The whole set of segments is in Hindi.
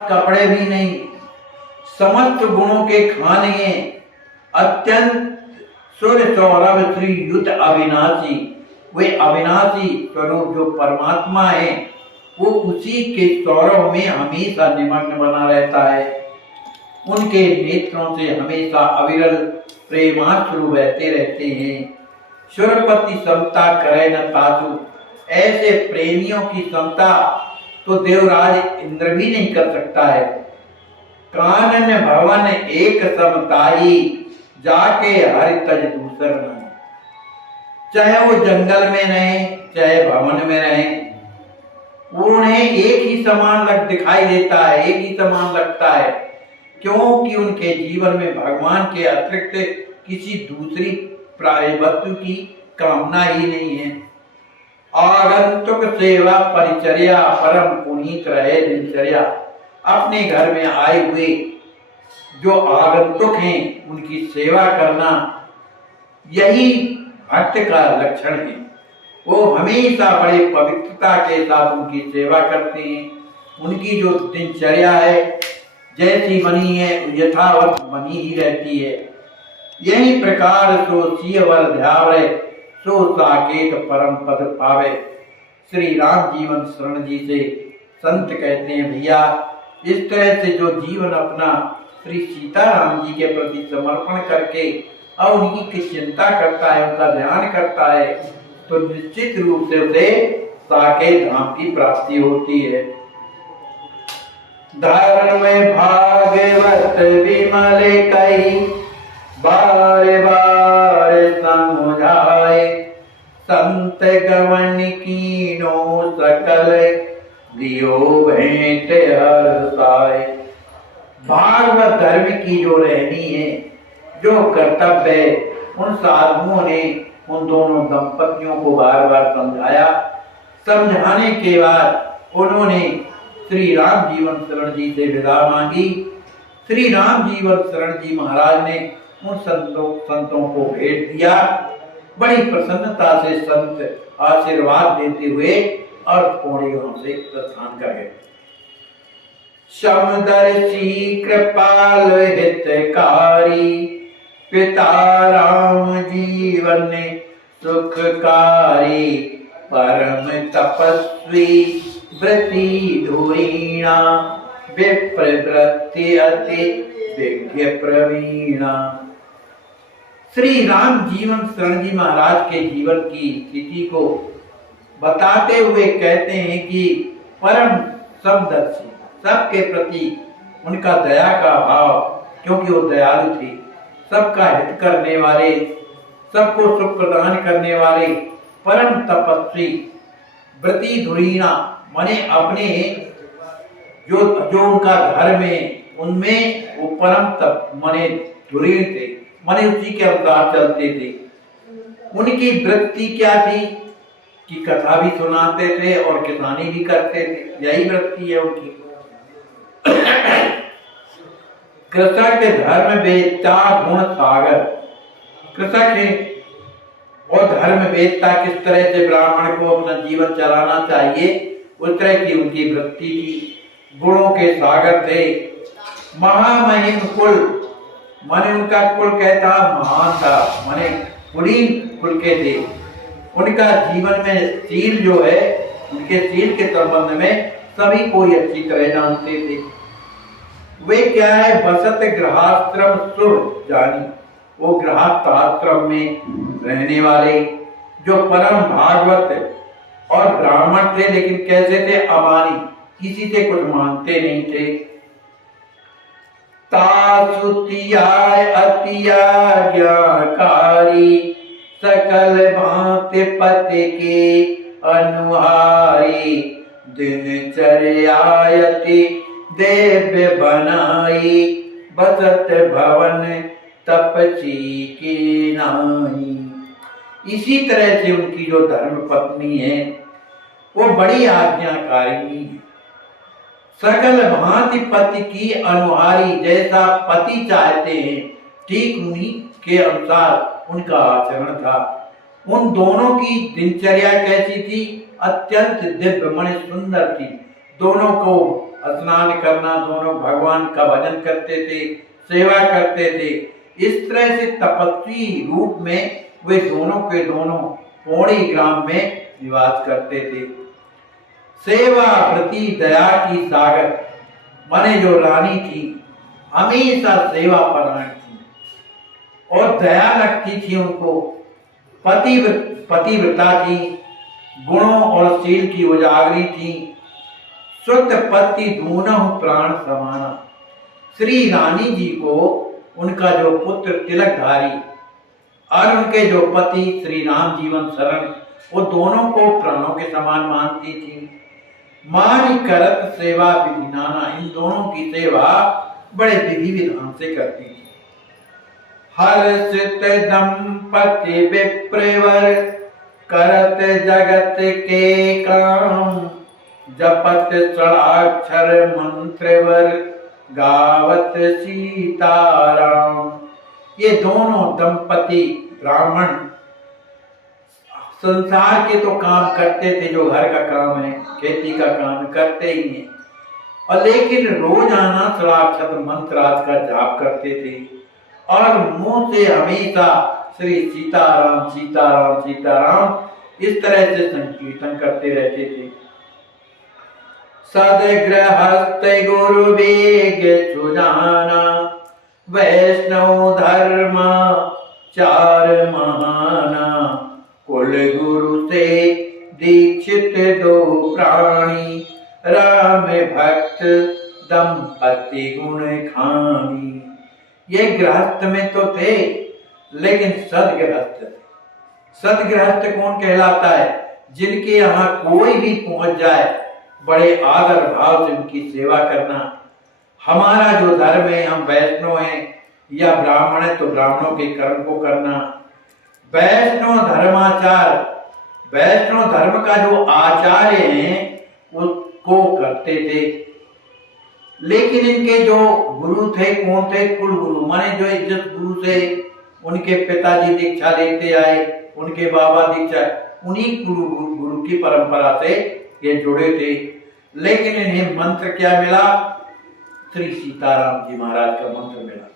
कपड़े भी नहीं, समस्त गुणों के खाने, अत्यंत सूर्य सौरभ श्री युत अविनाशी, वे अविनाशी स्वरूप जो परमात्मा है वो उसी के सौरभ में हमेशा निमग्न बना रहता है। उनके नेत्रों से हमेशा अविरल प्रेमाश्रु बहते रहते हैं। सुरपति समता करे न तासु, ऐसे प्रेमियों की समता तो देवराज इंद्र भी नहीं कर सकता है। कानन भवन एक समताई, जाके हरि तज दूसर नहीं। चाहे वो जंगल में रहे चाहे भवन में रहे, उन्हें एक ही समान दिखाई देता है, एक ही समान लगता है, क्योंकि उनके जीवन में भगवान के अतिरिक्त किसी दूसरी वस्तु की कामना ही नहीं है। आगंतुक सेवा परिचर्या, परम पुनीत रहे दिनचर्या। अपने घर में आए हुए जो आगंतुक हैं उनकी सेवा करना, यही भक्त का लक्षण है। वो हमेशा बड़े पवित्रता के साथ उनकी सेवा करते हैं। उनकी जो दिनचर्या है जैसी बनी है यथावत बनी ही रहती है। यही प्रकार सो सियवर ध्यावे, सो साकेत परम पद पावे। श्री राम जीवन शरण जी से संत कहते हैं, भैया इस तरह से जो जीवन अपना श्री सीताराम जी के प्रति समर्पण करके और उनकी की चिंता करता है, उनका ध्यान करता है, तो निश्चित रूप से उसे साकेत धाम की प्राप्ति होती है। धर्म भागवत विमल कई, बार बार समुझाए। संत गवन कीनो सकल, दियो भेंट हर्षाए। भागवत धर्म की जो रहनी है, जो कर्तव्य है, उन साधुओं ने उन दोनों दंपतियों को बार बार समझाया। समझाने के बाद उन्होंने श्री राम जीवन शरण जी से विदा मांगी। श्री राम जीवन शरण जी महाराज ने उन संतों को भेंट दिया। बड़ी प्रसन्नता से संत आशीर्वाद देते हुए और पौड़ियों से प्रस्थान कर गए। समदर्शी कृपाल हितकारी, पिता राम जीवन सुखकारी। परम तपस्वी व्रति धुरीणा, विप्र वृत्ति अति विज्ञ प्रवीणा। श्री राम जीवन शरण जी महाराज के जीवन की स्थिति को बताते हुए कहते हैं कि परम समदर्शी, सबके प्रति उनका दया का भाव, क्योंकि वो दयालु थे, सबका हित करने वाले, सबको सुख प्रदान करने वाले, परम तपस्वी, व्रति धुरीणा माने अपने जो उनका धर्म है उनमें वो परम तप माने धुरीण थे, माने उसी के अनुसार चलते थे। उनकी वृत्ति क्या थी कि कथा भी सुनाते थे और किसानी भी करते थे, यही वृत्ति है उनकी। कृषक धर्म वेदता गुण सागर, कृषक है और धर्म वेदता किस तरह से ब्राह्मण को अपना जीवन चलाना चाहिए, उस तरह की उनकी वृत्ति थी। गुणों के सागर थे। महामहिम कुल माने उनका कुल कहता महान था, माने कुलीन कुल के थे। उनका जीवन में शील जो है, उनके शील के संबंध में सभी कोई अच्छी तरह जानते थे। वे क्या है, बसत गृहाश्रम सुर जानी, वो गृहस्थ आश्रम में रहने वाले जो परम भागवत और ब्राह्मण थे, लेकिन कैसे थे, अमानी, किसी से कुछ मानते नहीं थे। तासुतियाय अतियाज्ञाकारी, सकल भांति पति के अनुहारी। दिनचर्यायति देव्य बनाई, बसत भवन तपसी की नाई। इसी तरह से उनकी जो धर्म पत्नी है वो बड़ी आज्ञाकारिणी है। सकल भांति पति की अनुहारी, जैसा पति चाहते हैं ठीक उन्हीं के अनुसार उनका आचरण था। उन दोनों की दिनचर्या कैसी थी, अत्यंत दिव्य मन सुंदर थी। दोनों को स्नान करना, दोनों भगवान का भजन करते थे, सेवा करते थे। इस तरह से तपस्वी रूप में वे दोनों के दोनों पौड़ी ग्राम में निवास करते थे। सेवा प्रति दया की सागर माने जो रानी थी हमेशा सेवा परायण थी और दया लगती थी उनको। पतिव्रता थी, गुणों और शील की उजागरी थी। शुद्ध पति दूनों प्राण समाना। श्री रानी जी को उनका जो पुत्र तिलकधारी और उनके जो पति श्री राम जीवन शरण, वो दोनों को प्राणों के समान मानती थी। मान करत सेवा विधि नाना, इन दोनों की सेवा बड़े विधि विधान से करती थी। हर्षित दंपति विप्रवर करत जगत के काम, जपत षडाक्षर मंत्रवर गावत सीताराम। ये दोनों दंपति ब्राह्मण संसार के तो काम करते थे, जो घर का काम है, खेती का काम करते ही हैं, और लेकिन रोजाना षडाक्षर मंत्र आज का जाप करते थे और मुंह से हमेशा श्री सीताराम सीताराम सीताराम इस तरह से संकीर्तन करते रहते थे। सदगृहस्थ गुरु वेग सुजाना, वैष्णव धर्म चार महाना, कुल गुरु से दीक्षित दो प्राणी, राम भक्त दंपति गुण खानी। ये गृहस्थ में तो थे लेकिन सदगृहस्थ थे। सदगृहस्थ कौन कहलाता है? जिनके यहाँ कोई भी पहुंच जाए बड़े आदर भाव से उनकी सेवा करना। हमारा जो धर्म है, हम वैष्णव हैं या ब्राह्मण है तो ब्राह्मणों के कर्म को करना। वैष्णव धर्माचार, वैष्णव धर्म का जो आचार्य हैं उसको करते थे। लेकिन इनके जो गुरु थे कौन थे? कुल गुरु, माने जो जिस गुरु से उनके पिताजी दीक्षा लेते आए, उनके बाबा दीक्षा, उन्हीं गुरु की परंपरा से ये जुड़े थे। लेकिन इन्हें मंत्र क्या मिला? श्री सीताराम जी महाराज का मंत्र मिला।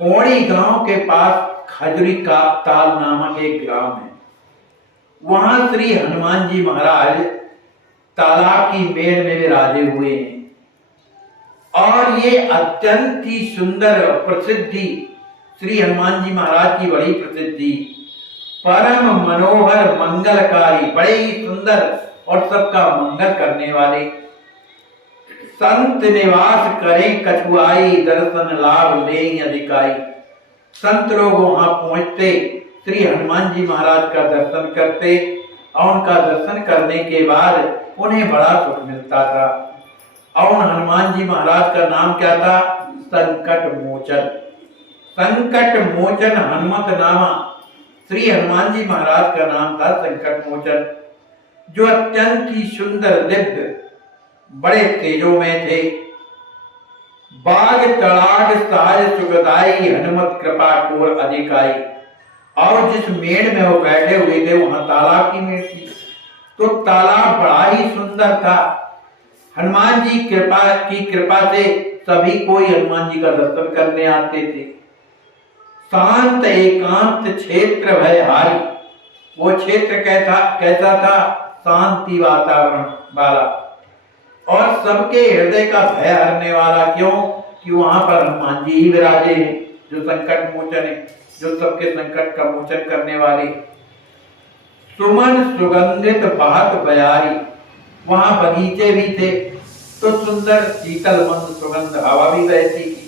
पौड़ी गांव के पास खजूरी का ताल नामक एक ग्राम है। वहां श्री हनुमान जी महाराज तालाब की मेड़ में विराजे हुए हैं और ये अत्यंत ही सुंदर प्रसिद्धि, श्री हनुमान जी महाराज की बड़ी प्रसिद्धि, परम मनोहर मंगलकारी, बड़े ही सुंदर और सबका मंगल करने वाले। संत निवास करें कछुआई, दर्शन लाभ ले अधिकाई। संत लोग वहां पहुंचते, श्री हनुमान जी महाराज का दर्शन करते और उनका दर्शन करने के बाद उन्हें बड़ा सुख मिलता था। और हनुमान जी महाराज का नाम क्या था? संकट मोचन। संकट मोचन हनुमत नामा, श्री हनुमान जी महाराज का नाम था संकट मोचन, जो अत्यंत ही सुंदर दिव्य बड़े तेजों में थे। बाग तड़ाग साज सुगदाई, हनुमत कृपा कोर अधिकाई। और जिस मेड़ में वो बैठे हुए थे वहां तालाब की मेड़ थी, तो तालाब बड़ा ही सुंदर था। हनुमान जी की कृपा से सभी कोई हनुमान जी का दर्शन करने आते थे। शांत एकांत क्षेत्र भय हारी, वो क्षेत्र कैसा था? शांति वातावरण वाला और सबके हृदय का भय हरने वाला। क्यों? कि वहां पर हनुमान जी ही विराजे हैं, जो संकट मोचन है, जो सबके संकट का मोचन करने वाले। सुमन सुगंधित बहत बयारी, वहां बगीचे भी थे तो सुंदर शीतल मंद सुगंध हवा भी बहती थी।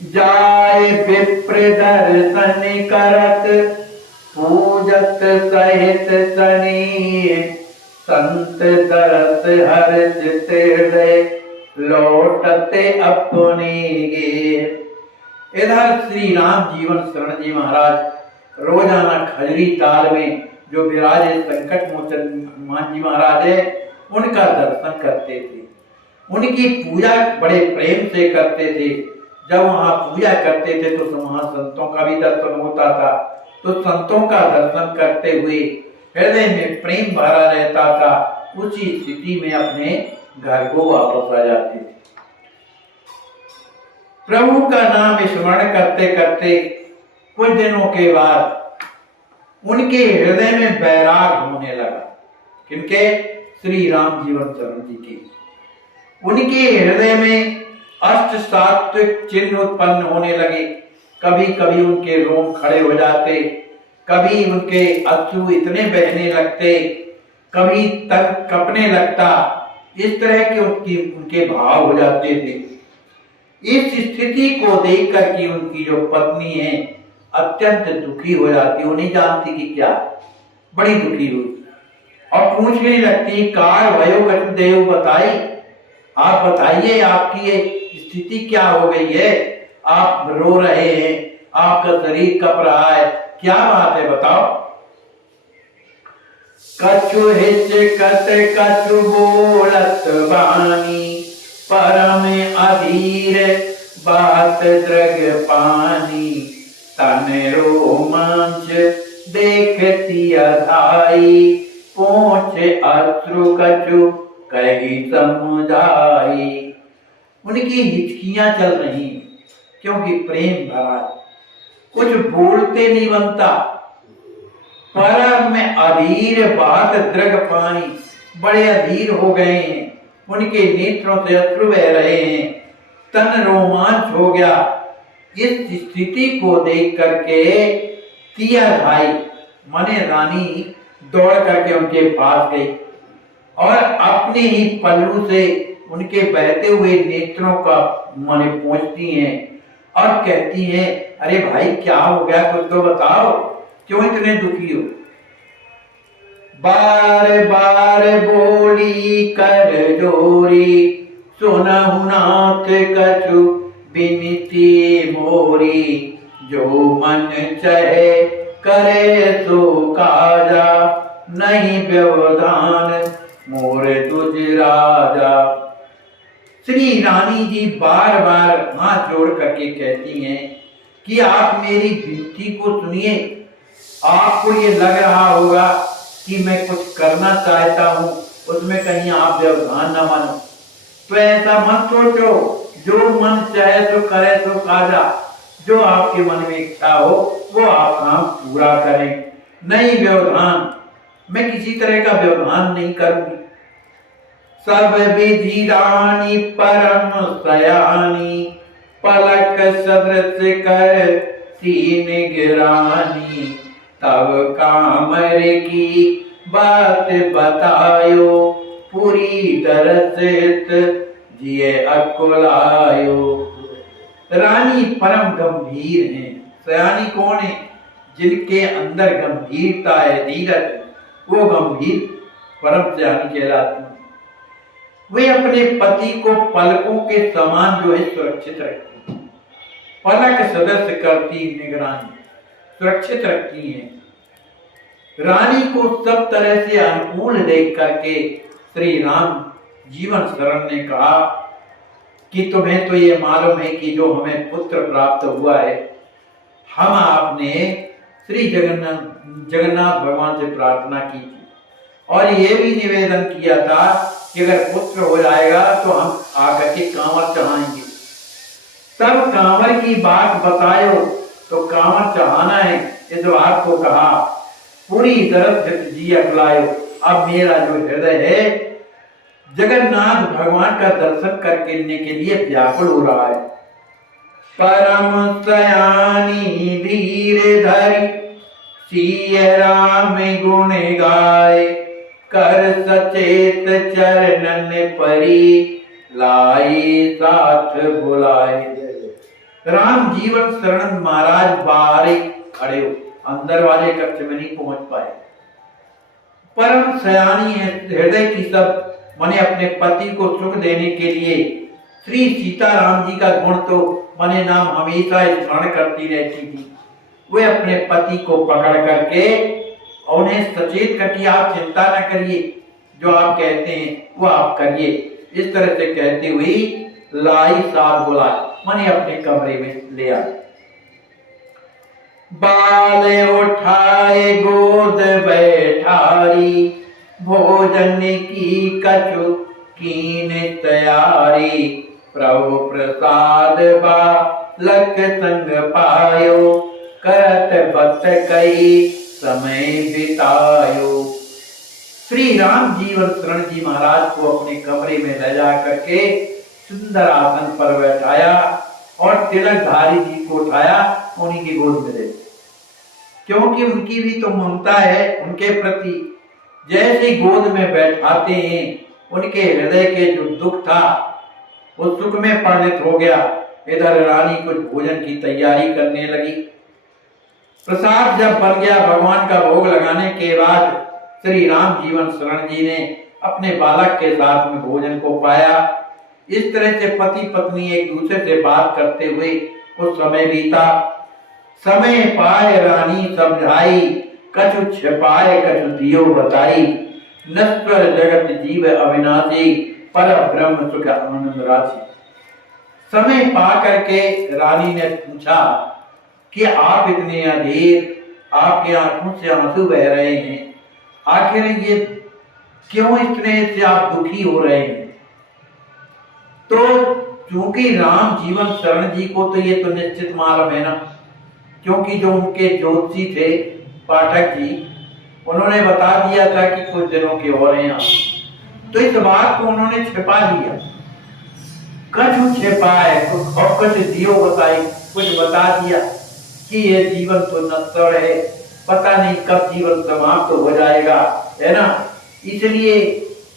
जाय विप्र दर्शन करत, पूजत सहित सनी, संत दरस हर्षित हृदय, लौटते अपने गे। इधर श्री राम जीवन शरण जी महाराज रोजाना खजरी ताल में जो विराजे संकट मोचन हनुमान जी महाराज है, उनका दर्शन करते थे, उनकी पूजा बड़े प्रेम से करते थे। जब वहां पूजा करते थे तो वहां संतों का भी दर्शन होता था, तो संतों का दर्शन करते हुए हृदय में प्रेम भरा रहता था, उसी स्थिति में अपने घर को वापस आ जाते थे। प्रभु का नाम स्मरण करते करते कुछ दिनों के बाद उनके हृदय में वैराग होने लगा। किनके? श्री राम जीवन शरण जी के। उनके हृदय में अष्ट सात्विक चिन्ह उत्पन्न होने लगे। कभी कभी उनके रोम खड़े हो जाते, कभी उनके अश्रु इतने बहने लगते, कभी तन कपने लगता। इस तरह के उनके भाव हो जाते थे। इस स्थिति को देखकर कि उनकी जो पत्नी है अत्यंत दुखी हो जाती, वो नहीं जानती कि क्या, बड़ी दुखी हुई और पूछने लगती, कार भयो कछु देव बताई, आप बताइए आपकी ये स्थिति क्या हो गई है, आप रो रहे हैं, आपका शरीर कप रहा है, क्या बात है बताओ। कछु हिचकत कछु बोलत बानी, परम अधीर बात द्रग पानी, तन रोमांच देखती अधाई, पहुंचे अश्रु कछु कही समुझाई। उनकी हिचकियां चल रही क्योंकि प्रेम भरा, कुछ बोलते नहीं बनता। परम में अधीर बात द्रग पानी, बड़े अधीर हो गए हैं, उनके नेत्रों से अश्रु बह रहे हैं, तन रोमांच हो गया। इस स्थिति को देख करके तिया भाई माने रानी दौड़ करके उनके पास गई और अपने ही पल्लू से उनके बहते हुए नेत्रों का माने पहुंचती हैं और कहती हैं, अरे भाई क्या हो गया, कुछ तो बताओ, क्यों इतने दुखी हो। बार बार बोली कर जोरी, सुनहु नाथ कछु बिनती मोरी, जो मन चाहे करे सो काजा, नहीं व्यवधान मोरे तुझ राजा। श्री रानी जी बार बार हाथ जोड़ करके कहती हैं कि आप मेरी विनती को सुनिए। आपको ये लग रहा होगा कि मैं कुछ करना चाहता हूँ, उसमें कहीं आप व्यवधान न मानो, तो ऐसा मत सोचो, जो मन चाहे तो करे तो काजा, जो आपके मन में इच्छा हो वो आप काम पूरा करें, नहीं व्यवधान, मैं किसी तरह का व्यवधान नहीं करूंगी। सब विधि रानी परम सयानी, पलक सदृश कर तीन गिरानी, तब कामर की बात बतायो, पूरी तरह से जिए अकुलायो। रानी परम गंभीर हैं। सयानी कौन है? जिनके अंदर गंभीरता है, धीरज, वो गंभीर परम सयानी कहलाती है। वे अपने पति को पलकों के समान जो है सुरक्षित रखती हैं, पलक सदस्य करती निगरानी, सुरक्षित रखती हैं। रानी को सब तरह से अनुकूल देख करके श्री राम जीवन शरण ने कहा कि तुम्हें तो ये मालूम है कि जो हमें पुत्र प्राप्त हुआ है, हम आपने श्री जगन्नाथ भगवान से प्रार्थना की थी और ये भी निवेदन किया था कि अगर पुत्र हो जाएगा तो हम आकर के कांवर चढ़ाएंगे। तब कांवर की बात बतायो तो कांवर चढ़ाना है, इस बात को कहा, पूरी तरह से जी अखलायो। अब मेरा जो हृदय है जगन्नाथ भगवान का दर्शन करने के लिए व्याकुल हो रहा है। परम सयानी धीरे धरी, सिय राम गुण गाय, कर सचेत चरणन परी, लाई साथ बुलाए। राम जीवन शरण महाराज बाहर खड़े हो, अंदर वाले कक्ष में नहीं पहुंच पाए। परम सयानी है, हृदय की सब माने अपने पति को सुख देने के लिए श्री सीताराम जी का गुण तो माने नाम हमेशा स्मरण करती रहती थी। वे अपने पति को पकड़ करके उन्हें सचेत करके आप चिंता न करिए, जो आप कहते हैं वो आप करिए, इस तरह से कहती हुई लाई साथ बुलाए, माने अपने कमरे में ले आए। बाल उठाए गोद बैठारी, भोजन की कछु कीन तैयारी, प्रभु प्रसाद बालक संग पायो, करत बत कई समय बितायो। श्री राम जीवन शरण जी महाराज को अपने कमरे में ले जा करके सुंदर आसन पर बैठाया और तिलकधारी जी को उठाया, उन्हीं की गोद में दे, क्योंकि उनकी भी तो ममता है उनके प्रति। जैसे गोद में बैठाते हैं, उनके हृदय के जो दुख था वो सुख में परिणत हो गया। इधर रानी कुछ भोजन की तैयारी करने लगी। प्रसाद जब बन गया, भगवान का भोग लगाने के बाद श्री राम जीवन शरण जी ने अपने बालक के साथ में भोजन को पाया। इस तरह से पति पत्नी एक दूसरे से बात करते हुए कुछ समय बीता। समय पाए रानी समझाई, कछु छिपाए कछु दियो बताई, नश्वर जगत जीव अविनाशी, पर ब्रह्म सुख आनंद राशि। समय पा करके रानी ने पूछा कि आप इतने अधीर, आपकी आंखों से आंसू बह रहे हैं, आखिर ये क्यों इतने से आप दुखी हो रहे हैं? तो चूंकि राम जीवन शरण जी को तो ये तो निश्चित मालूम है ना, क्योंकि जो उनके ज्योतिषी थे पाठक जी, उन्होंने बता दिया था कि कुछ दिनों के हो रहे हैं, तो इस बात को उन्होंने छिपा दिया। कछु छिपाए और कुछ दियो बताई, कुछ बता दिया कि ये जीवन तो नश्वर है, पता नहीं कब जीवन समाप्त हो जाएगा, है ना। इसलिए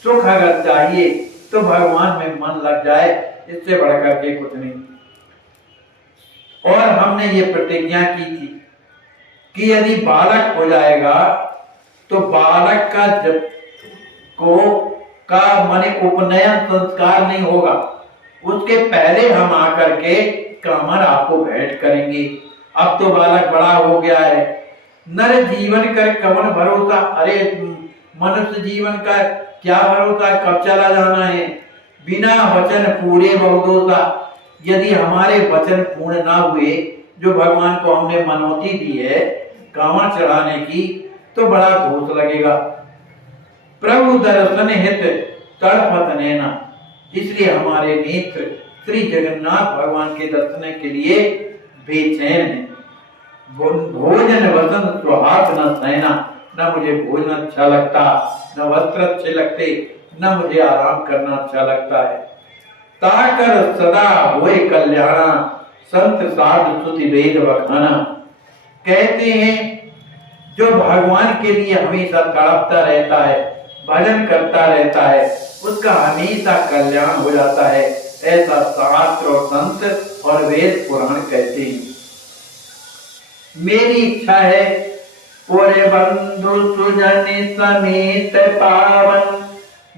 सुख अगर चाहिए तो भगवान में मन लग जाए, इससे बढ़कर के कुछ नहीं। और हमने ये प्रतिज्ञा की थी कि यदि बालक हो जाएगा तो बालक का जब को का माने उपनयन संस्कार नहीं होगा, उसके पहले हम आकर के कामर आपको भेंट करेंगे। अब तो बालक बड़ा हो गया है, नर जीवन कर कवन भरोसा, अरे मनुष्य जीवन का क्या भरोसा, कब चला जाना है। बिना वचन पूरे बहुदोषा, यदि हमारे वचन पूर्ण ना हुए, जो भगवान को हमने मनौती दी है कांवर चढ़ाने की, तो बड़ा दोष लगेगा। प्रभु दर्शन हित तड़पत नैना, इसलिए हमारे नेत्र श्री जगन्नाथ भगवान के दर्शन के लिए बेचैन है। भोजन वसन सुहाग न सहना, न मुझे भोजन अच्छा लगता, न वस्त्र अच्छे लगते, न मुझे आराम करना अच्छा लगता है। ताकर सदा होए कल्याणा, संत साध स्तुति वेद बखाना। कहते हैं जो भगवान के लिए हमेशा तड़पता रहता है, भजन करता रहता है, उसका हमेशा कल्याण हो जाता है, ऐसा शास्त्र और संत और वेद पुराण कहते हैं। मेरी इच्छा है पूरे बंधु सुजन समेत पावन,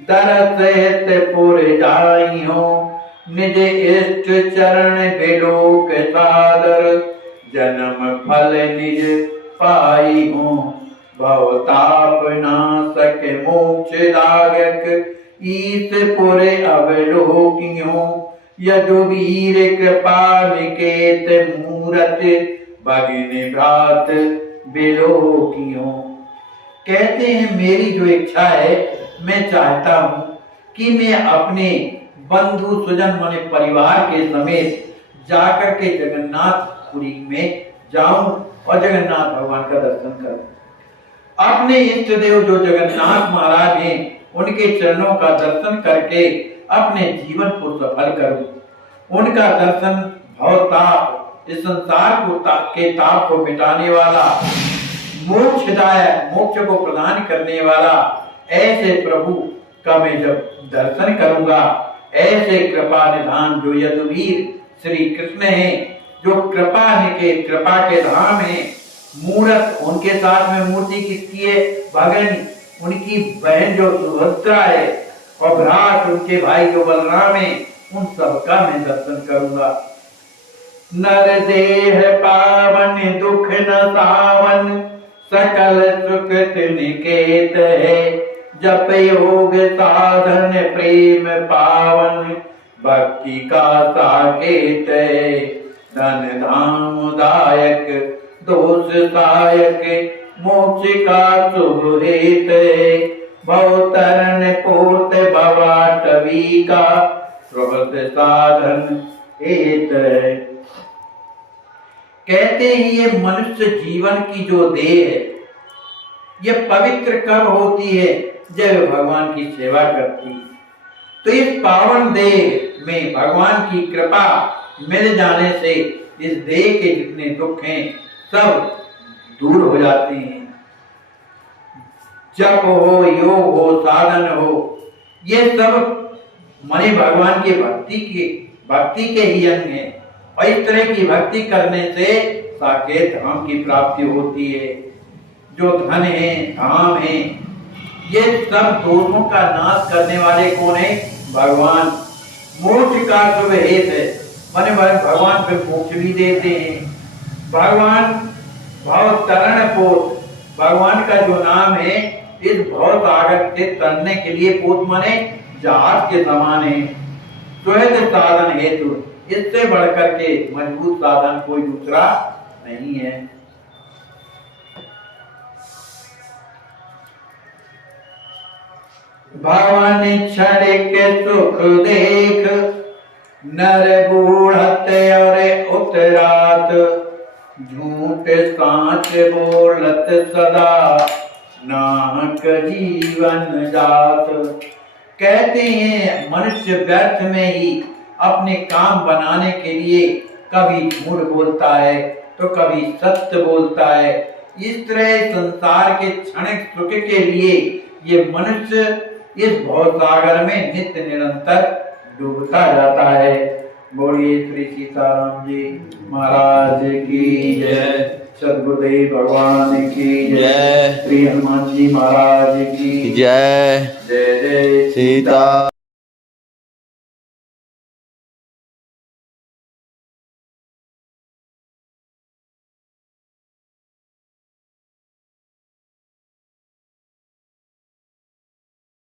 दरस हित पुर जाई हो, निज इष्ट चरण बिलोक सादर, जन्म फल निज पाई हो। भवताप नाशक मोक्षदायक, ईस पुर अवलोकियो, यदुवीर कृपा निकेत मूरत, भगिनी भ्रात बिलोकियो। कहते हैं मेरी जो इच्छा है, मैं चाहता हूं कि मैं अपने बंधु स्वजन माने परिवार के समेत जाकर के जगन्नाथपुरी में जाऊं और जगन्नाथ भगवान का दर्शन करूं। अपने इष्ट देव जो जगन्नाथ महाराज हैं, उनके चरणों का दर्शन करके अपने जीवन को सफल करूं। उनका दर्शन भवताप, इस संसार को के ताप को मिटाने वाला, मोक्षदायक, मोक्ष को प्रदान करने वाला ऐसे प्रभु का मैं जब दर्शन करूंगा, ऐसे कृपा निधान जो यदुवीर श्री कृष्ण हैं, जो कृपा के धाम हैं, मूर्त उनके साथ में मूर्ति किसकी है? भगनी, उनकी बहन जो सुभद्रा है और भ्रात उनके भाई जो बलराम है, उन सबका मैं दर्शन करूंगा। नर देह पावन दुख न सावन, सकल सुकृत निकेत है, जप योग साधन प्रेम पावन, भक्ति का साकेत है। धन धाम दायक दोष सहायक मोक्ष का शुभ हेत, भवतरण पोत भवाटवी का प्रभुत साधन हेत। कहते हैं ये मनुष्य जीवन की जो देह है ये पवित्र कब होती है, जब भगवान की सेवा करती है। तो इस पावन देह में भगवान की कृपा मिल जाने से इस देह के जितने दुख हैं सब दूर हो जाते हैं। जप हो, योग हो, साधन हो, ये सब माने भगवान की भक्ति के ही अंग हैं। और इस तरह की भक्ति करने से साकेत धाम की प्राप्ति होती है। जो धन है, धाम है, ये सब दोषों का नाश करने वाले कौन है? भगवान। मोक्ष का शुभ हेत है, माने भगवान फिर मोक्ष भी देते हैं। भगवान भव तरण पोत, भगवान का जो नाम है इस भव सागर से तरने के लिए, पोत माने जहाज के समान है। स्वयं साधन हेतु, इससे बढ़कर के मजबूत साधन कोई दूसरा नहीं है। भवन क्षणिक सुख देख, नर बूढ़त और उतरात, झूठ सांच बोलत सदा, नाहक जीवन जात। कहते हैं मनुष्य व्यर्थ में ही अपने काम बनाने के लिए कभी झूठ बोलता है तो कभी सत्य बोलता है। इस तरह संसार के क्षणिक सुख के लिए ये मनुष्य इस भवसागर में नित्य निरंतर डूबता जाता है। बोलिए श्री सीताराम जी महाराज की जय, सद्गुरुदेव भगवान की जय, श्री हनुमान जी महाराज की जय। जय जय सीता।